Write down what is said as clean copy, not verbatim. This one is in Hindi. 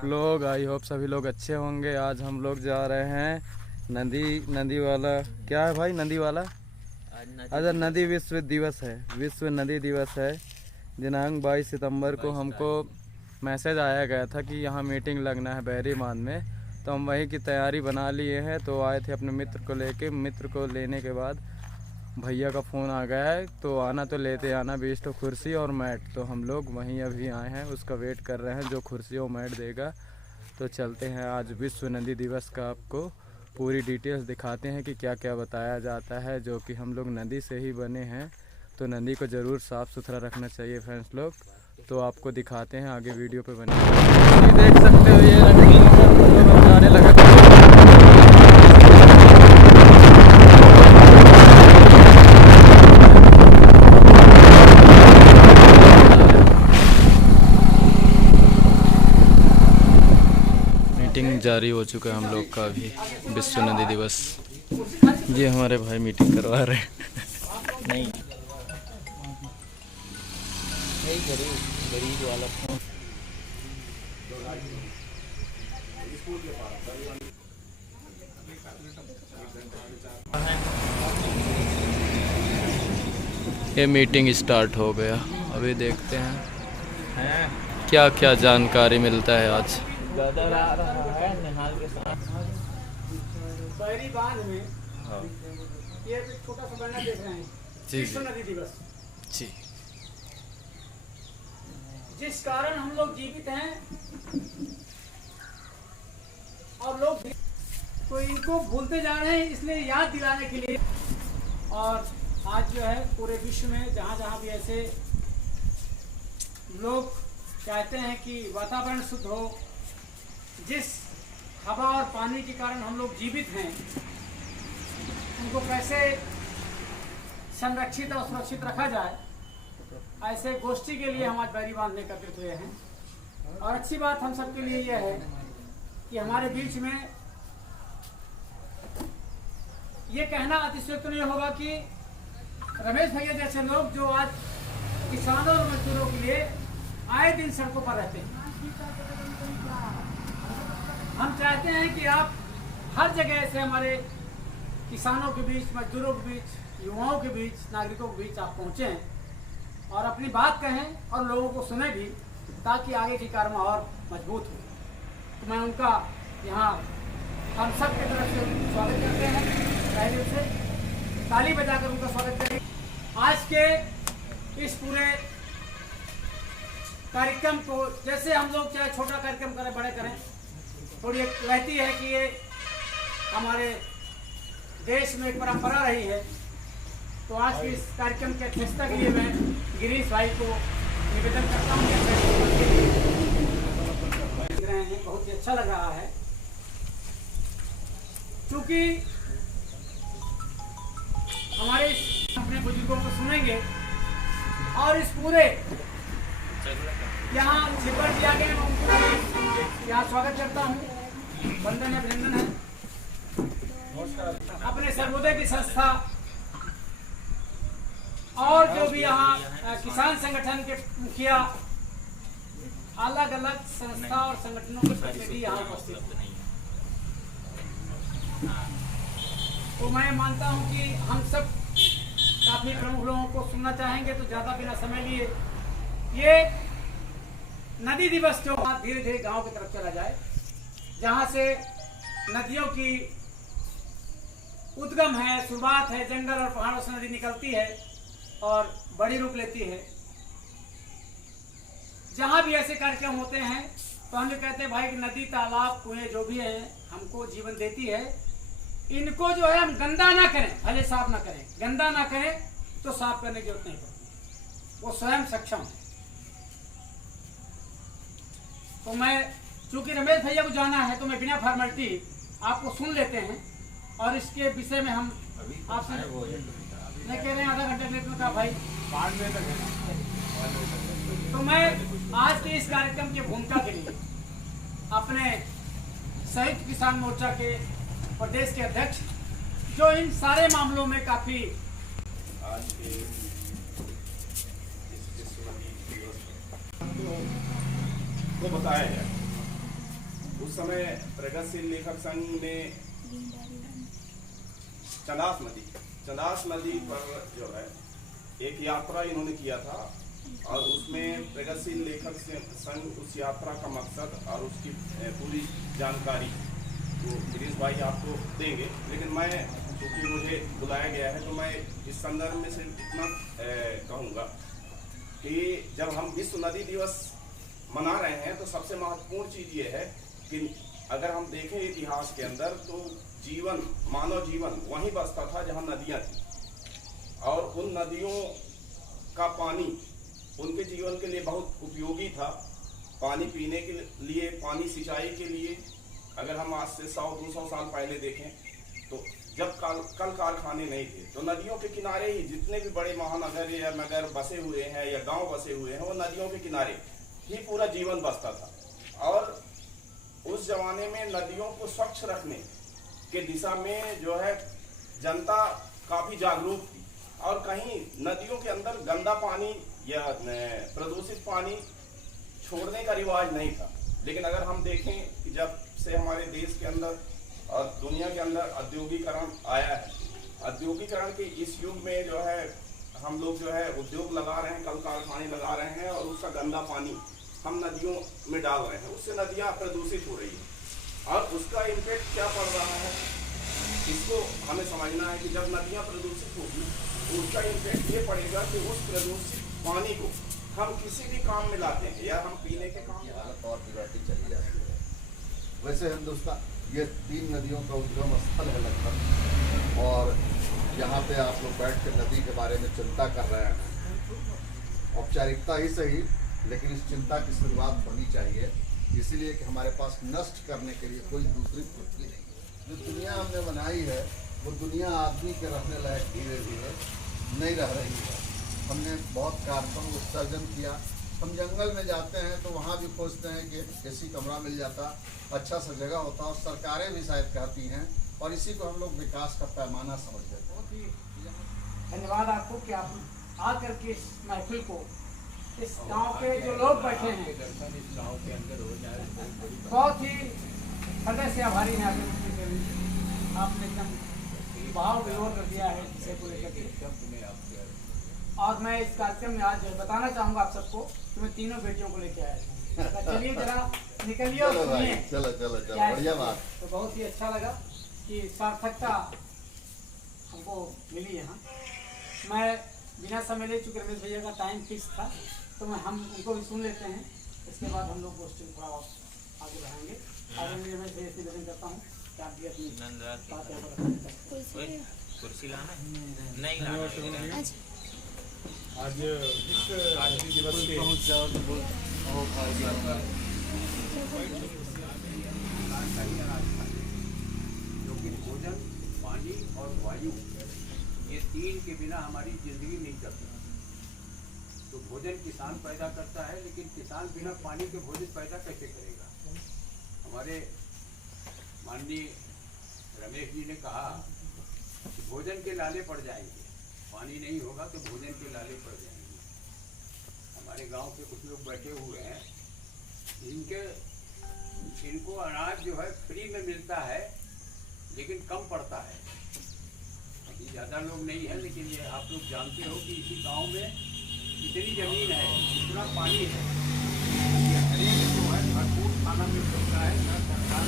आप लोग। आई होप सभी लोग अच्छे होंगे। आज हम लोग जा रहे हैं नदी वाला, क्या है भाई नदी वाला? आज नदी विश्व दिवस है, विश्व नदी दिवस है। दिनांक 22 सितंबर को हमको मैसेज आया गया था कि यहाँ मीटिंग लगना है बैरीमान में, तो हम वहीं की तैयारी बना लिए हैं। तो आए थे अपने मित्र को लेके। मित्र को लेने के बाद भैया का फ़ोन आ गया है, तो आना तो लेते आना 20 तो कुर्सी और मैट। तो हम लोग वहीं अभी आए हैं, उसका वेट कर रहे हैं जो कुर्सी और मैट देगा। तो चलते हैं, आज विश्व नदी दिवस का आपको पूरी डिटेल्स दिखाते हैं कि क्या क्या बताया जाता है। जो कि हम लोग नदी से ही बने हैं, तो नदी को ज़रूर साफ़ सुथरा रखना चाहिए फ्रेंड्स लोग। तो आपको दिखाते हैं, आगे वीडियो पे बने। देख सकते हो ये नदी जाने लगा। मीटिंग जारी हो चुका है हम लोग का अभी, विश्व नदी दिवस। ये हमारे भाई मीटिंग करवा रहे हैं। नहीं गरीब वाला फोन। ये मीटिंग स्टार्ट हो गया, अभी देखते हैं क्या क्या जानकारी मिलता है आज। गदर आ रहा है निहाल के साथ। बहरी बांध में ये छोटा सा बैनर देख रहे हैं, जी विश्व नदी दिवस। जी, जिस कारण हम लोग जीवित हैं और लोग तो इनको भूलते जा रहे हैं, इसलिए याद दिलाने के लिए। और आज जो है पूरे विश्व में जहाँ जहाँ भी ऐसे लोग चाहते हैं कि वातावरण शुद्ध हो, जिस हवा और पानी के कारण हम लोग जीवित हैं, उनको कैसे संरक्षित और सुरक्षित रखा जाए, ऐसे गोष्ठी के लिए हम आज बैरी बांध में एकत्रित हुए हैं। और अच्छी बात हम सबके लिए यह है कि हमारे बीच में ये कहना अतिशयोक्ति नहीं होगा कि रमेश भैया जैसे लोग जो आज किसानों और मजदूरों के लिए आए दिन सड़कों पर रहते हैं, हम चाहते हैं कि आप हर जगह से हमारे किसानों के बीच, मजदूरों के बीच, युवाओं के बीच, नागरिकों के बीच आप पहुँचें और अपनी बात कहें और लोगों को सुने भी, ताकि आगे की कार्य और मजबूत हो। तो मैं उनका यहाँ हम सब की तरफ से स्वागत करते हैं। पहले से ताली बजाकर उनका स्वागत करें। आज के इस पूरे कार्यक्रम को, जैसे हम लोग चाहे छोटा कार्यक्रम करें बड़े करें, थोड़ी एक रहती है कि ये हमारे देश में एक परंपरा रही है। तो आज के इस कार्यक्रम की अध्यक्षता के लिए मैं गिरीश भाई को निवेदन करता हूँ। देख रहे हैं, बहुत ही अच्छा लग रहा है, क्योंकि हमारे अपने बुजुर्गों को सुनेंगे और इस पूरे यहाँ छिपर दिया गया, मैं उनको यहाँ स्वागत करता हूँ। वंदन है, अभिनंदन है। अपने सर्वोदय की संस्था और जो भी यहाँ किसान संगठन के मुखिया, अलग अलग संस्था और संगठनों के प्रतिनिधि यहाँ उपस्थित हैं। तो मैं मानता हूँ कि हम सब काफी प्रमुख लोगों को सुनना चाहेंगे, तो ज्यादा बिना समय लिए ये नदी दिवस जो धीरे धीरे गांव की तरफ चला जाए, जहां से नदियों की उद्गम है, शुरुआत है, जंगल और पहाड़ों से नदी निकलती है और बड़ी रूप लेती है। जहां भी ऐसे कार्यक्रम होते हैं तो हम ये कहते हैं भाई कि नदी, तालाब, कुएं जो भी है हमको जीवन देती है। इनको जो है हम गंदा ना करें, भले साफ ना करें, गंदा ना करें तो साफ करने की जरूरत नहीं पड़ती, वो स्वयं सक्षम है। तो मैं, चूंकि रमेश भैया को जाना है, तो मैं बिना फॉर्मेलिटी आपको सुन लेते हैं और इसके विषय में हम आपसे नहीं कह रहे हैं आधा घंटे लेते का भाई। तो मैं आज के इस कार्यक्रम की भूमिका के लिए अपने संयुक्त किसान मोर्चा के प्रदेश के अध्यक्ष, जो इन सारे मामलों में काफी आज के इस विश्व नदी दिवस को बताया जाए उस समय प्रगतिशील लेखक संघ ने चंदास नदी पर जो है एक यात्रा इन्होंने किया था, और उसमें प्रगतिशील लेखक संघ उस यात्रा का मकसद और उसकी पूरी जानकारी वो गिरीश भाई आपको देंगे। लेकिन मैं क्योंकि मुझे बुलाया गया है तो मैं इस संदर्भ में सिर्फ इतना कहूँगा कि जब हम विश्व नदी दिवस मना रहे हैं तो सबसे महत्वपूर्ण चीज़ ये है कि अगर हम देखें इतिहास के अंदर तो मानव जीवन वहीं बसता था जहाँ नदियाँ थी, और उन नदियों का पानी उनके जीवन के लिए बहुत उपयोगी था। पानी पीने के लिए, पानी सिंचाई के लिए। अगर हम आज से 100-200 साल पहले देखें तो जब कल कारखाने नहीं थे तो नदियों के किनारे ही जितने भी बड़े महानगर या नगर बसे हुए हैं या गांव बसे हुए हैं वो नदियों के किनारे ही पूरा जीवन बसता था। और उस जमाने में नदियों को स्वच्छ रखने के दिशा में जो है जनता काफ़ी जागरूक थी, और कहीं नदियों के अंदर गंदा पानी या प्रदूषित पानी छोड़ने का रिवाज नहीं था। लेकिन अगर हम देखें कि जब से हमारे देश के अंदर और दुनिया के अंदर औद्योगिकरण आया है, औद्योगिकरण के इस युग में जो है हम लोग जो है उद्योग लगा रहे हैं, कल कारखाने लगा रहे हैं, और उसका गंदा पानी हम नदियों में डाल रहे हैं, उससे नदियाँ प्रदूषित हो रही हैं। और उसका इम्पैक्ट क्या पड़ रहा है इसको हमें समझना है कि जब नदियाँ प्रदूषित होगी तो उसका इम्पैक्ट ये पड़ेगा कि उस प्रदूषित पानी को हम किसी भी काम में लाते हैं या हम पीने के काम में हालत और बिगड़ती चली जाती है। वैसे हिंदुस्तान ये 3 नदियों का उद्गम स्थल है लगभग, और यहाँ पे आप लोग बैठ के नदी के बारे में चिंता कर रहे हैं। औपचारिकता ही सही, लेकिन इस चिंता की शुरुआत होनी चाहिए, इसीलिए कि हमारे पास नष्ट करने के लिए कोई दूसरी पृथ्वी नहीं है। जो दुनिया हमने बनाई है वो दुनिया आदमी के रहने लायक धीरे धीरे नहीं रह रही है। हमने बहुत कार्बन उत्सर्जन किया। हम जंगल में जाते हैं तो वहाँ भी खोजते हैं कि ऐसी कमरा मिल जाता, अच्छा सा जगह होता, और सरकारें भी शायद कहती हैं, और इसी को हम लोग विकास का पैमाना समझ लेते हैं। बहुत ही धन्यवाद आपको कि आप आकर के इस महफिल को, इस गांव के जो लोग बैठे हैं, बहुत ही हृदय से आभारी हैं आपने एकदम भाव विरोध कर दिया है विषय को लेकर के। और मैं इस कार्यक्रम में आज बताना चाहूँगा आप सबको कि मैं 3 बेटियों को लेके आया हूँ। चलिए जरा निकलिए और सुनिए। चलो बढ़िया बात। तो बहुत ही अच्छा लगा कि सार्थकता हमको मिली यहाँ। मैं बिना समय ले चुके, रमेश भैया का टाइम फिक्स था, तो हम उनको भी सुन लेते हैं। इसके बाद हम लोग क्वेश्चन थोड़ा आगे बढ़ाएंगे। आज मैं रमेश भैया से निवेदन करता हूँ कि आप भी अपनी कुर्सी लाना नहीं लाना। आज विश्व नदी दिवस के जो कि भोजन, पानी और वायु, ये 3 के बिना हमारी जिंदगी नहीं चलती। तो भोजन किसान पैदा करता है, लेकिन किसान बिना पानी के भोजन पैदा कैसे करेगा? हमारे माननीय रमेश जी ने कहा कि भोजन के लाले पड़ जाएंगे, पानी नहीं होगा तो भोजन के लाले पड़ जाएंगे। हमारे गांव के कुछ लोग बैठे हुए हैं, इनको अनाज जो है फ्री में मिलता है, लेकिन कम पड़ता है। अभी ज़्यादा लोग नहीं है, लेकिन ये आप लोग जानते हो कि इसी गांव में इतनी ज़मीन है, इतना पानी है, ये हर एक जो है भरपूर खाना मिल सकता है। सरकार